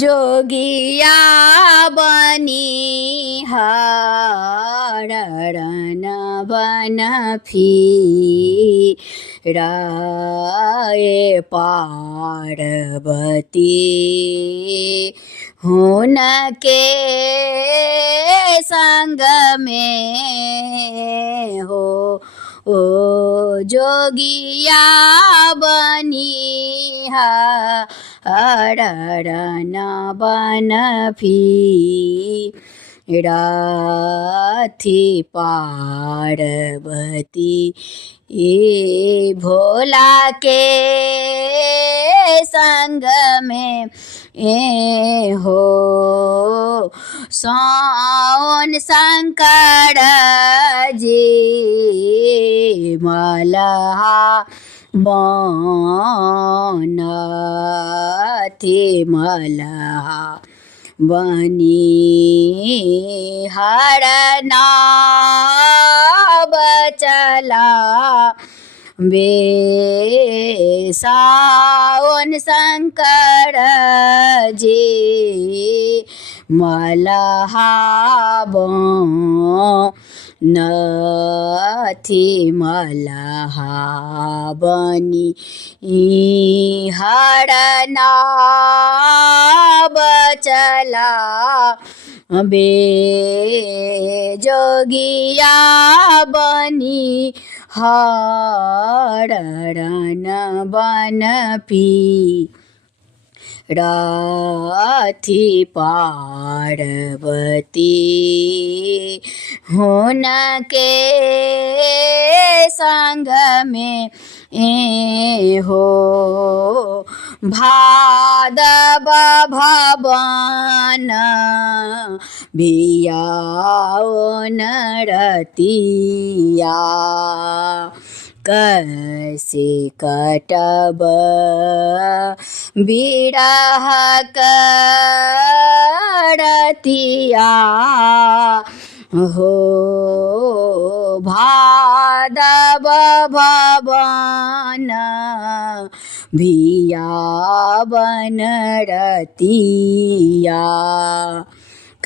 जोगिया बनी हरण बन फिराए पार्वती हुन के संग में हो ओ जोगिया बनी हरण बन फिराथी पार्वती ये भोला के संग में हो सावन शंकर जी मलहा बनथी मलहा बनी हरना बचला बे सावन शंकर जी मलहा नथी मलहा बनी हरना बचला बे जोगिया बनी हरण बन फिराथी पार्वती हुन के संग में हो भादव भवन भियाओ नरतिया कैसे कटब बिरह करतिया हो भादव भवन भियावन रतिया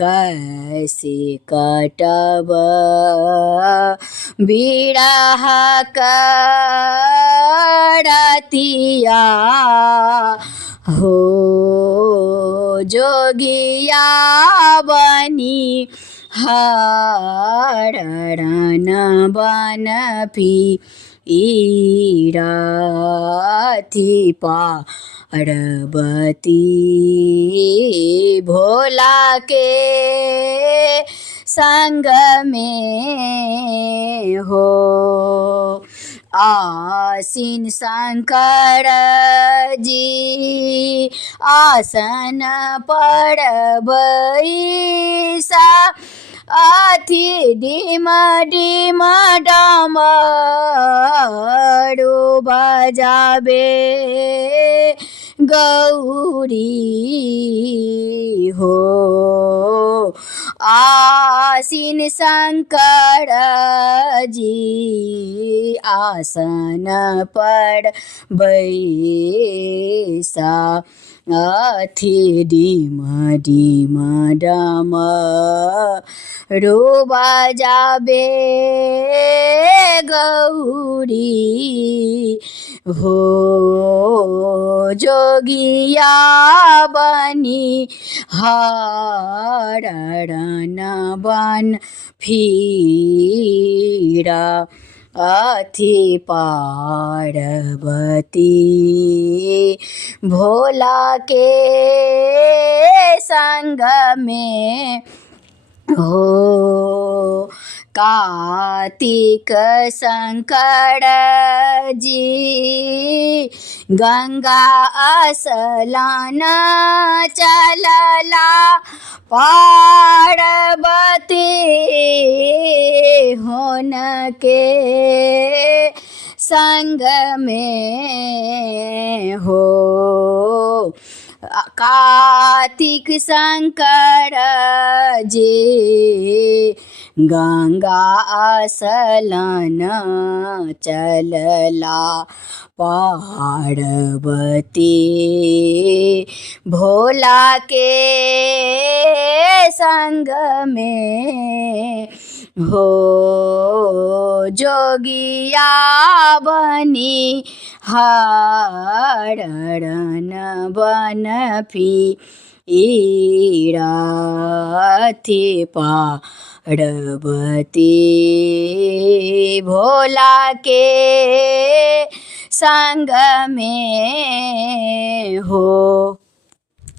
कैसे कटब बिरह करतिया हो जोगिया बनी हरण बन फिराथी पार्वती भोला के संग में हो आसीन शंकर जी आसन पर बैसा अथी डिम डिम डमरू बजाबे गौरी हो आसीन शंकर जी आसन पर बैसा अथी डिम डिम डमरू बजाबे गौरी हो जोगिया बनी हरण बन फिरा अथी पार्वती भोला के संग में हो कार्तिक शंकर जी गंगा स्नान चलला पार्वती होन के संग में हो कार्तिक शंकर जी गंगा आसलन चलला पार्वती भोला के संग में हो जोगिया बनी हारण बन फिरथी पार्वती भोला के संग में हो।